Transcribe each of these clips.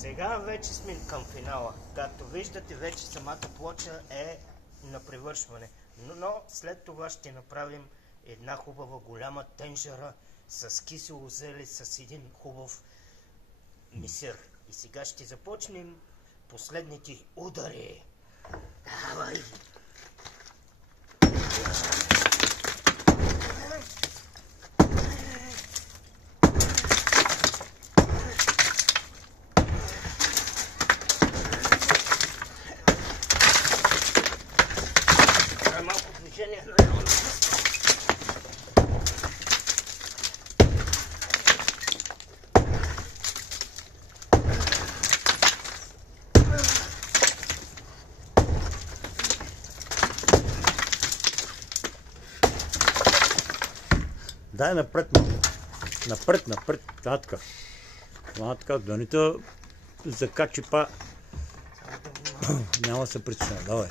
Сега вече сме към финала. Както виждате, вече самата плоча е на привършване. Но след това ще направим една хубава голяма тенжера с кисело зеле, с един хубав мисир. И сега ще започнем последните удари. Давай! Малко движение на едно. Дай напред, напред, така. Така, да не те закачи па. Няма се притеснява, давай.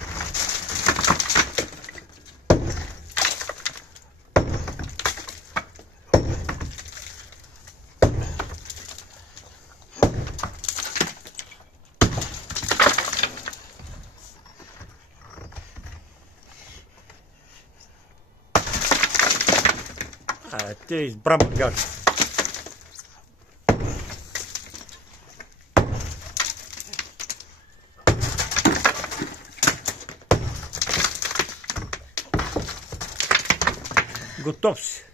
Те избра багаж. Готов си.